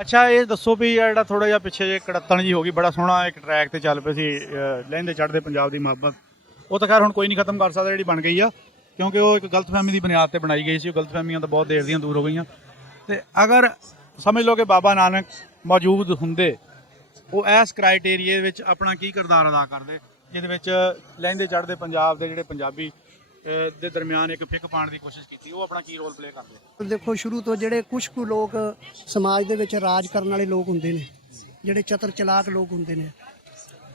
ਅੱਛਾ ਇਹ ਦੱਸੋ ਵੀ ਇਹ ਜਿਹੜਾ ਥੋੜਾ ਜਿਹਾ ਪਿੱਛੇ ਜੇ ਕੜੱਤਣ ਜੀ ਹੋ ਗਈ, ਬੜਾ ਸੋਹਣਾ ਇੱਕ ਟਰੈਕ ਤੇ ਚੱਲ ਪਏ ਸੀ ਲਹਿੰਦੇ ਚੜ੍ਹਦੇ ਪੰਜਾਬ ਦੀ ਮੁਹੱਬਤ, ਉਹ ਤਾਂ ਖੈਰ ਹੁਣ ਕੋਈ ਨਹੀਂ ਖਤਮ ਕਰ ਸਕਦਾ ਜਿਹੜੀ ਬਣ ਗਈ ਆ, ਕਿਉਂਕਿ ਉਹ ਇੱਕ ਗਲਤਫਹਿਮੀ ਦੀ ਬੁਨਿਆਦ ਤੇ ਬਣਾਈ ਗਈ ਸੀ। ਉਹ ਗਲਤਫਹਿਮੀਆਂ ਤਾਂ ਬਹੁਤ ਦੇਰ ਦੀਆਂ ਦੂਰ ਹੋ ਗਈਆਂ। ਤੇ ਅਗਰ ਸਮਝ ਲਓ ਕਿ ਬਾਬਾ ਨਾਨਕ ਮੌਜੂਦ ਹੁੰਦੇ, ਉਹ ਇਸ ਕ੍ਰਾਈਟੇਰੀਏ ਵਿੱਚ ਆਪਣਾ ਕੀ ਕਿਰਦਾਰ ਅਦਾ ਕਰਦੇ, ਜਿਹਦੇ ਵਿੱਚ ਲਹਿੰਦੇ ਚੜ੍ਹਦੇ ਪੰਜਾਬ ਦੇ ਜਿਹੜੇ ਪੰਜਾਬੀ ਦੇ ਦਰਮਿਆਨ ਇੱਕ ਫਿੱਕ ਪਾਉਣ ਦੀ ਕੋਸ਼ਿਸ਼ ਕੀਤੀ, ਉਹ ਆਪਣਾ ਕੀ ਰੋਲ ਪਲੇ ਕਰਦੇ? ਦੇਖੋ ਸ਼ੁਰੂ ਤੋਂ ਜਿਹੜੇ ਕੁਝ ਕੁ ਲੋਕ ਸਮਾਜ ਦੇ ਵਿੱਚ ਰਾਜ ਕਰਨ ਵਾਲੇ ਲੋਕ ਹੁੰਦੇ ਨੇ, ਜਿਹੜੇ ਚਤਰ ਚਲਾਕ ਲੋਕ ਹੁੰਦੇ ਨੇ,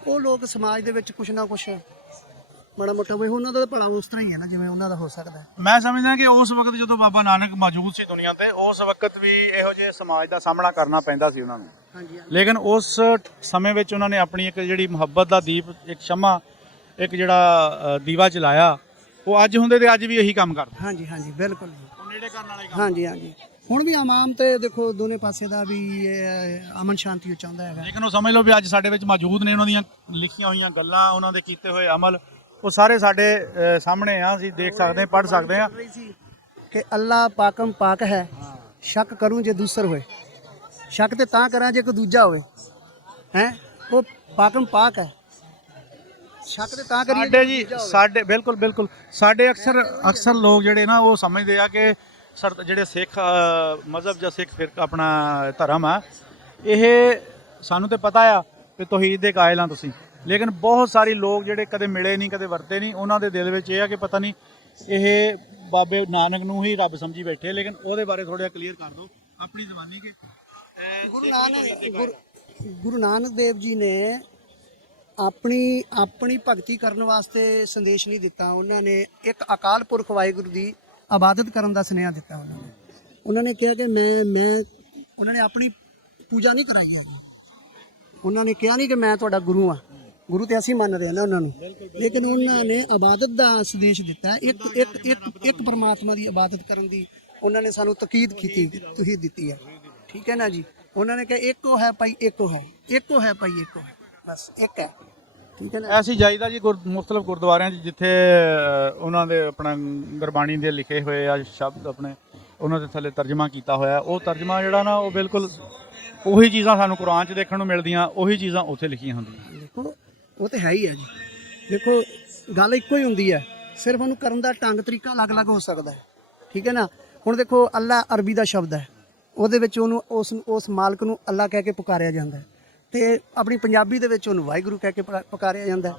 ਉਹ ਲੋਕ ਸਮਾਜ ਦੇ ਵਿੱਚ ਕੁਛ ਨਾ ਕੁਛ ਮਾੜਾ ਮੋਟਾ ਵੀ ਉਹਨਾਂ ਦਾ ਭਲਾ ਉਸ ਤਰ੍ਹਾਂ ਹੀ ਹੈ ਨਾ ਜਿਵੇਂ ਉਹਨਾਂ ਦਾ ਹੋ ਸਕਦਾ। ਮੈਂ ਸਮਝਦਾ ਕਿ ਉਸ ਵਕਤ ਜਦੋਂ ਬਾਬਾ ਨਾਨਕ ਮੌਜੂਦ ਸੀ ਦੁਨੀਆ ਤੇ, ਉਸ ਵਕਤ ਵੀ ਇਹੋ ਜਿਹੇ ਸਮਾਜ ਦਾ ਸਾਹਮਣਾ ਕਰਨਾ ਪੈਂਦਾ ਸੀ ਉਹਨਾਂ ਨੂੰ। ਹਾਂਜੀ ਲੇਕਿਨ ਉਸ ਸਮੇਂ ਵਿੱਚ ਉਹਨਾਂ ਨੇ ਆਪਣੀ ਇੱਕ ਜਿਹੜੀ ਮੁਹੱਬਤ ਦਾ ਦੀਪ, ਇੱਕ ਸ਼ਮਾ, ਇੱਕ ਜਿਹੜਾ ਦੀਵਾ ਜਲਾਇਆ, ਉਹ ਅੱਜ ਹੁੰਦੇ ਤੇ ਅੱਜ ਵੀ ਇਹੀ ਕੰਮ ਕਰਦੇ। ਹਾਂਜੀ ਹਾਂਜੀ ਬਿਲਕੁਲ ਉਹ ਨੇੜੇ ਕਰਨ ਵਾਲੇ ਕੰਮ। ਹਾਂਜੀ ਹਾਂਜੀ ਹੁਣ ਵੀ ਆਮ ਤੇ ਦੇਖੋ ਦੋਨੇ ਪਾਸੇ ਦਾ ਵੀ ਅਮਨ ਸ਼ਾਂਤੀ ਚਾਹੁੰਦਾ ਹੈਗਾ। ਲੇਕਿਨ ਉਹ ਸਮਝ ਲਓ ਵੀ ਅੱਜ ਸਾਡੇ ਵਿੱਚ ਮੌਜੂਦ ਨੇ, ਉਹਨਾਂ ਦੀਆਂ ਲਿਖੀਆਂ ਹੋਈਆਂ ਗੱਲਾਂ, ਉਹਨਾਂ ਦੇ ਕੀਤੇ ਹੋਏ ਅਮਲ, ਉਹ ਸਾਰੇ ਸਾਡੇ ਸਾਹਮਣੇ ਆ, ਅਸੀਂ ਦੇਖ ਸਕਦੇ ਹਾਂ, ਪੜ੍ਹ ਸਕਦੇ ਹਾਂ ਕਿ ਅੱਲਾ ਪਾਕਮ ਪਾਕ ਹੈ, ਸ਼ੱਕ ਕਰੂੰ ਜੇ ਦੂਸਰ ਹੋਏ, ਸ਼ੱਕ ਤੇ ਤਾਂ ਕਰਾਂ ਜੇ ਕੋਈ ਦੂਜਾ ਹੋਵੇ, ਹੈ ਉਹ ਪਾਕਮ ਪਾਕ ਹੈ, ਸ਼ੱਕ ਤੇ ਤਾਂ ਕਰੀਏ ਸਾਡੇ ਜੀ, ਸਾਡੇ ਬਿਲਕੁਲ ਬਿਲਕੁਲ ਸਾਡੇ ਅਕਸਰ ਲੋਕ ਜਿਹੜੇ ਨਾ ਉਹ ਸਮਝਦੇ ਆ ਕਿ ਜਿਹੜੇ ਸਿੱਖ ਮਜ਼ਹਬ ਜਾਂ ਸਿੱਖ ਫਿਰਕਾ ਆਪਣਾ ਧਰਮ ਆ, ਇਹ ਸਾਨੂੰ ਤੇ ਪਤਾ ਆ ਕਿ ਤੌਹੀਦ ਦੇ ਕਾਇਲ ਆ ਤੁਸੀਂ, ਲੇਕਿਨ ਬਹੁਤ ਸਾਰੇ ਲੋਕ ਜਿਹੜੇ ਕਦੇ ਮਿਲੇ ਨਹੀਂ, ਕਦੇ ਵਰਤੇ ਨਹੀਂ, ਉਹਨਾਂ ਦੇ ਦਿਲ ਵਿੱਚ ਇਹ ਆ ਕਿ ਪਤਾ ਨਹੀਂ ਇਹ ਬਾਬੇ ਨਾਨਕ ਨੂੰ ਹੀ ਰੱਬ ਸਮਝੀ ਬੈਠੇ। ਲੇਕਿਨ ਉਹਦੇ ਬਾਰੇ ਥੋੜਾ ਜਿਹਾ ਕਲੀਅਰ ਕਰ ਦਿਓ ਆਪਣੀ ਜ਼ਬਾਨੀ ਕਿ ਗੁਰੂ ਨਾਨਕ ਦੇਵ ਜੀ ਨੇ ਆਪਣੀ ਭਗਤੀ ਕਰਨ ਵਾਸਤੇ ਸੰਦੇਸ਼ ਨਹੀਂ ਦਿੱਤਾ। ਉਹਨਾਂ ਨੇ ਇੱਕ ਅਕਾਲ ਪੁਰਖ ਵਾਹਿਗੁਰੂ ਦੀ ਇਬਾਦਤ ਕਰਨ ਦਾ ਸੁਨੇਹਾ ਦਿੱਤਾ। ਉਹਨਾਂ ਨੇ ਕਿਹਾ ਕਿ ਮੈਂ ਉਹਨਾਂ ਨੇ ਆਪਣੀ ਪੂਜਾ ਨਹੀਂ ਕਰਾਈ ਹੈ। ਉਹਨਾਂ ਨੇ ਕਿਹਾ ਨਹੀਂ ਕਿ ਮੈਂ ਤੁਹਾਡਾ ਗੁਰੂ ਆ, ਗੁਰੂ ਤੇ ਅਸੀਂ ਮੰਨਦੇ ਹਾਂ ਨਾ ਉਹਨਾਂ ਨੂੰ, ਲੇਕਿਨ ਉਹਨਾਂ ਨੇ ਇਬਾਦਤ ਦਾ ਸੰਦੇਸ਼ ਦਿੱਤਾ। ਇੱਕ ਪਰਮਾਤਮਾ ਦੀ ਇਬਾਦਤ ਕਰਨ ਦੀ ਉਹਨਾਂ ਨੇ ਸਾਨੂੰ ਤਾਕੀਦ ਕੀਤੀ, ਤੁਸੀਂ ਦਿੱਤੀ ਹੈ, ਠੀਕ ਹੈ ਨਾ ਜੀ। ਉਹਨਾਂ ਨੇ ਕਿਹਾ ਇੱਕੋ ਹੈ ਭਾਈ, ਇੱਕੋ ਹੈ, ਇੱਕੋ ਹੈ ਭਾਈ, ਇੱਕੋ ਹੈ, ਬਸ ਇੱਕ ਹੈ, ਠੀਕ ਹੈ ਨਾ। ਐਸੀ ਜਾਈਦਾ ਜੀ ਮੁਖਤਲਿਫ ਗੁਰਦੁਆਰਿਆਂ 'ਚ ਜਿੱਥੇ ਉਹਨਾਂ ਦੇ ਆਪਣਾ ਗੁਰਬਾਣੀ ਦੇ ਲਿਖੇ ਹੋਏ ਆ ਸ਼ਬਦ, ਆਪਣੇ ਉਹਨਾਂ ਦੇ ਥੱਲੇ ਤਰਜਮਾ ਕੀਤਾ ਹੋਇਆ, ਉਹ ਤਰਜਮਾ ਜਿਹੜਾ ਨਾ ਉਹ ਬਿਲਕੁਲ ਉਹੀ ਚੀਜ਼ਾਂ ਸਾਨੂੰ ਕੁਰਾਨ 'ਚ ਦੇਖਣ ਨੂੰ ਮਿਲਦੀਆਂ, ਉਹੀ ਚੀਜ਼ਾਂ ਉੱਥੇ ਲਿਖੀਆਂ ਹੁੰਦੀਆਂ। ਦੇਖੋ ਉਹ ਤਾਂ ਹੈ ਹੀ ਹੈ ਜੀ। ਦੇਖੋ ਗੱਲ ਇੱਕੋ ਹੀ ਹੁੰਦੀ ਹੈ, ਸਿਰਫ ਉਹਨੂੰ ਕਰਨ ਦਾ ਢੰਗ ਤਰੀਕਾ ਅਲੱਗ-ਅਲੱਗ ਹੋ ਸਕਦਾ ਹੈ, ਠੀਕ ਹੈ ਨਾ। ਹੁਣ ਦੇਖੋ ਅੱਲਾ ਅਰਬੀ ਦਾ ਸ਼ਬਦ ਹੈ, ਉਹਦੇ ਵਿੱਚ ਉਹਨੂੰ ਉਸ ਮਾਲਕ ਨੂੰ ਅੱਲਾ ਕਹਿ ਕੇ ਪੁਕਾਰਿਆ ਜਾਂਦਾ ਹੈ, ਤੇ ਆਪਣੀ ਪੰਜਾਬੀ ਦੇ ਵਿੱਚ ਉਹਨੂੰ ਵਾਹਿਗੁਰੂ ਕਹਿ ਕੇ ਪੁਕਾਰਿਆ ਜਾਂਦਾ ਹੈ।